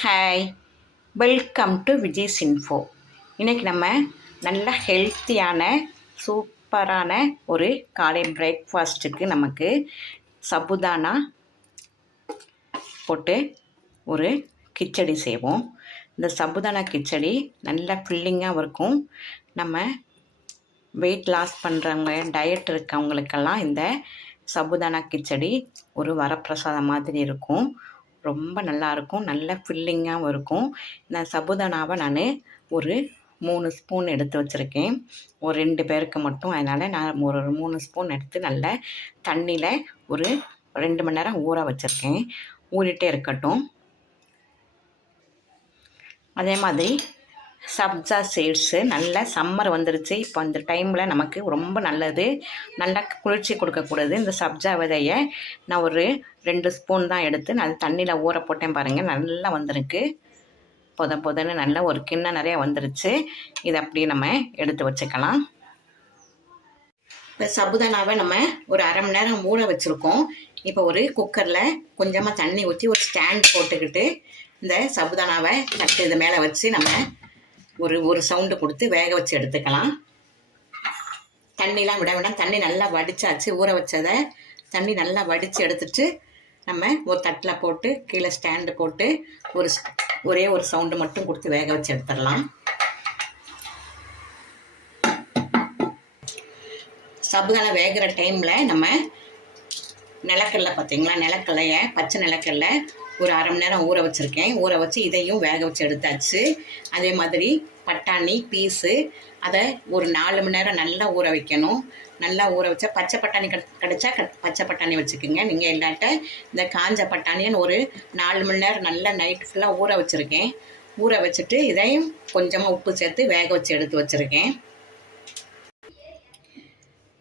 Hi, welcome to Vijay's info. இன்றைக்கி நம்ம நல்ல ஹெல்த்தியான சூப்பரான ஒரு காலை பிரேக்ஃபாஸ்ட்டுக்கு நமக்கு சபுதானா போட்டு ஒரு கிச்சடி செய்வோம். இந்த சபுதானா கிச்சடி நல்ல ஃபில்லிங்காக இருக்கும். நம்ம வெயிட் லாஸ் பண்ணுறவங்க, டயட் இருக்கவங்களுக்கெல்லாம் இந்த சபுதானா கிச்சடி ஒரு வரப்பிரசாதம் மாதிரி இருக்கும். ரொம்ப நல்லாயிருக்கும், நல்ல ஃபில்லிங்காகவும் இருக்கும். இந்த சபுதானாவை நான் ஒரு 3 ஸ்பூன் எடுத்து வச்சுருக்கேன், ஒரு 2 பேருக்கு மட்டும். அதனால் நான் ஒரு 3 ஸ்பூன் எடுத்து நல்ல தண்ணியில் ஒரு 2 மணி நேரம் ஊற வச்சுருக்கேன். ஊறிட்டே இருக்கட்டும். அதே மாதிரி சப்ஜா சீட்ஸு, நல்ல சம்மர் வந்துருச்சு. இப்போ அந்த டைமில் நமக்கு ரொம்ப நல்லது, நல்லா குளிர்ச்சி கொடுக்கக்கூடாது. இந்த சப்ஜா விதையை நான் ஒரு 2 ஸ்பூன் தான் எடுத்து நான் தண்ணியில் ஊற போட்டேன். பாருங்கள், நல்லா வந்திருக்கு. பொதன்னு நல்ல ஒரு கிண்ணம் நிறையா வந்துருச்சு. இதை அப்படியே நம்ம எடுத்து வச்சுக்கலாம். இப்போ சபுதானாவை நம்ம ஒரு அரை மணி நேரம் ஊற வச்சுருக்கோம். இப்போ ஒரு குக்கரில் கொஞ்சமாக தண்ணி ஊற்றி ஒரு ஸ்டாண்ட் போட்டுக்கிட்டு இந்த சபுதானாவை தட்டு இது மேலே வச்சு நம்ம ஒரு சவுண்டு கொடுத்து வேக வச்சு எடுத்துக்கலாம். தண்ணிலாம் விட வேண்டாம். தண்ணி நல்லா வடித்தாச்சு. ஊற வச்சதை தண்ணி நல்லா வடித்து எடுத்துட்டு நம்ம ஒரு தட்டில் போட்டு கீழே ஸ்டாண்டு போட்டு ஒரே ஒரு சவுண்டு மட்டும் கொடுத்து வேக வச்சு எடுத்துடலாம். சபுதானா வேகிற டைமில் நம்ம நிலக்கடலை பார்த்தீங்களா, நிலக்கடலையை பச்சை நிலக்கடலை ஒரு அரை மணி நேரம் ஊற வச்சுருக்கேன். ஊற வச்சு இதையும் வேக வச்சு எடுத்தாச்சு. அதே மாதிரி பட்டாணி பீஸு, அதை ஒரு 4 மணி நேரம் நல்லா ஊற வைக்கணும். நல்லா ஊற வச்சா பச்சை பட்டாணி கிடச்சா பச்சை பட்டாணி வச்சுக்கோங்க. நீங்கள் இல்லாட்ட இந்த காஞ்ச பட்டாணின்னு ஒரு 4 மணி நேரம் நல்லா நைட் ஃபுல்லாக ஊற வச்சுருக்கேன். ஊற வச்சுட்டு இதையும் கொஞ்சமாக உப்பு சேர்த்து வேக வச்சு எடுத்து வச்சுருக்கேன்.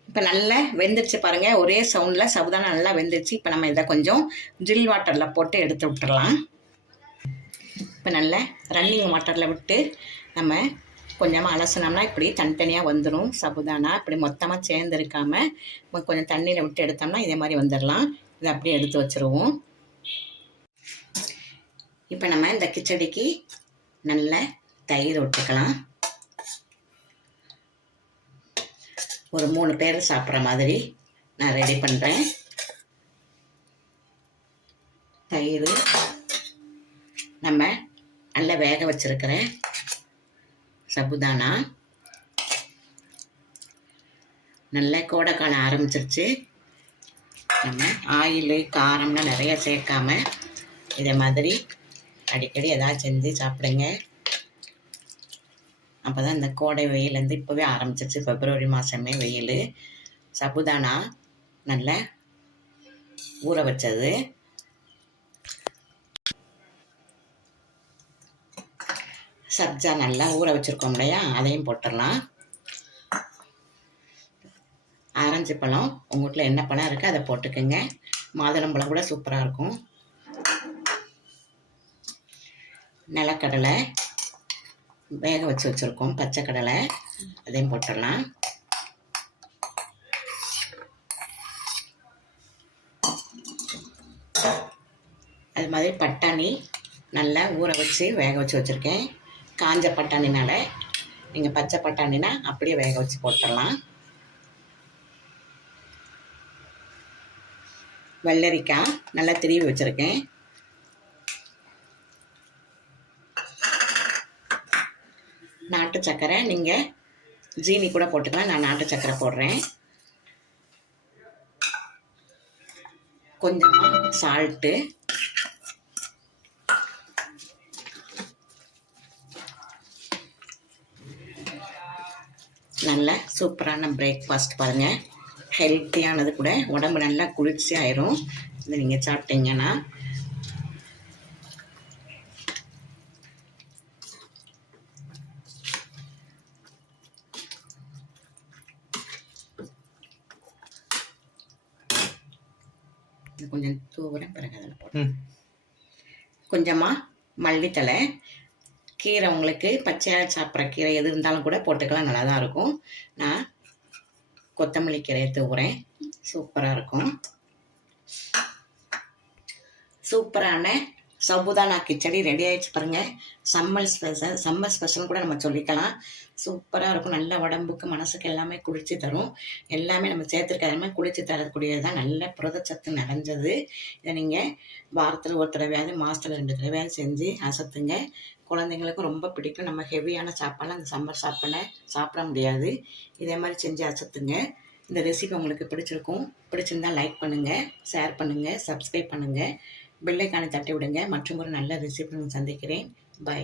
இப்போ நல்லா வெந்துருச்சு பாருங்கள், ஒரே சவுண்டில் சபுதானா நல்லா வெந்துருச்சு. இப்போ நம்ம இதை கொஞ்சம் ஜில் வாட்டரில் போட்டு எடுத்து விட்டுறலாம். இப்போ நல்லா ரன்னிங் வாட்டரில் விட்டு நம்ம கொஞ்சமாக அலசினோம்னா இப்படி தனித்தனியாக வந்துடும் சபுதானா. இப்படி மொத்தமாக சேர்ந்துருக்காமல் கொஞ்சம் தண்ணியில் விட்டு எடுத்தோம்னா இதே மாதிரி வந்துடலாம். இதை அப்படியே எடுத்து வச்சுருவோம். இப்போ நம்ம இந்த கிச்சடிக்கு நல்ல தயிர் விட்டுக்கலாம். ஒரு 3 பேர் சாப்பிட்ற மாதிரி நான் ரெடி பண்ணுறேன். தயிர், நம்ம நல்லா வேக வச்சுருக்கிற சபுதானா, நல்ல கோடைக்காலம் ஆரம்பிச்சிருச்சு. நம்ம ஆயில் காரம்லாம் நிறைய சேர்க்காம இதே மாதிரி அடிக்கடி எதாவது செஞ்சு சாப்பிடுங்க. அப்போ தான் இந்த கோடை வெயிலேருந்து இப்போவே ஆரம்பிச்சிருச்சு. பிப்ரவரி மாதமே வெயில். சபுதானா நல்லா ஊற வச்சது, சப்ஜா நல்லா ஊற வச்சுருக்கோம் இல்லையா, அதையும் போட்டுடலாம். ஆரஞ்சு பழம், உங்கள் வீட்டில் என்ன பழம் இருக்குது அதை போட்டுக்கோங்க. மாதுளம்பழம் கூட சூப்பராக இருக்கும். நிலக்கடலை வேக வச்சு வச்சுருக்கோம், பச்சை கடலை, அதையும் போட்டுடலாம். அது மாதிரி பட்டாணி நல்லா ஊற வச்சு வேக வச்சு வச்சுருக்கேன். காஞ்ச பட்டாணினால, நீங்கள் பச்சை பட்டாணினா அப்படியே வேக வச்சு போட்டுடலாம். வெள்ளரிக்காய் நல்லா திருவி வச்சுருக்கேன். நாட்டு சர்க்கரை, நீங்கள் ஜீனி கூட போட்டுக்கலாம். நான் நாட்டு சர்க்கரை போடுறேன். கொஞ்சமாக சால்ட்டு, நல்ல சூப்பரான பிரேக்ஃபாஸ்ட் பாருங்கள். ஹெல்த்தியானது கூட, உடம்பு நல்லா குளிர்ச்சி ஆயிரும் இதை நீங்கள் சாப்பிட்டீங்கன்னா. கொஞ்சம் தூவுறேன், பிறகு அதில் போட்டேன். கொஞ்சமாக மல்லித்தலை, கீரை உங்களுக்கு பச்சையாக சாப்பிட்ற கீரை எது இருந்தாலும் கூட போட்டுக்கலாம், நல்லா தான் இருக்கும். நான் கொத்தமல்லி கீரையை தூவுறேன், சூப்பராக இருக்கும். சூப்பரான சபுதானா கிச்சடி ரெடி ஆகிடுச்சு பாருங்கள். சம்மர் ஸ்பெஷல் கூட நம்ம சொல்லிக்கலாம். சூப்பராக இருக்கும். நல்ல உடம்புக்கு மனசுக்கு எல்லாமே குளிர்ச்சி தரும். எல்லாமே நம்ம சேர்த்துருக்க எல்லாமே குளிர்ச்சி தரக்கூடியது தான். நல்ல புரதச்சத்து நிறைஞ்சது. இதை நீங்கள் வாரத்தில் ஒரு தடவையாவது மாதத்தில் 2 தடவையாவது செஞ்சு அசத்துங்க. குழந்தைங்களுக்கும் ரொம்ப பிடிக்கும். நம்ம ஹெவியான சாப்பாடுலாம் அந்த சம்மர் சாப்பிட முடியாது. இதே மாதிரி செஞ்சு அசத்துங்க. இந்த ரெசிபி உங்களுக்கு பிடிச்சிருந்தா லைக் பண்ணுங்கள், ஷேர் பண்ணுங்கள், சப்ஸ்கிரைப் பண்ணுங்கள், பெல் ஐக்கானை தட்டி விடுங்க. மற்றும் ஒரு நல்ல ரெசிபி சந்திக்கிறேன். பை.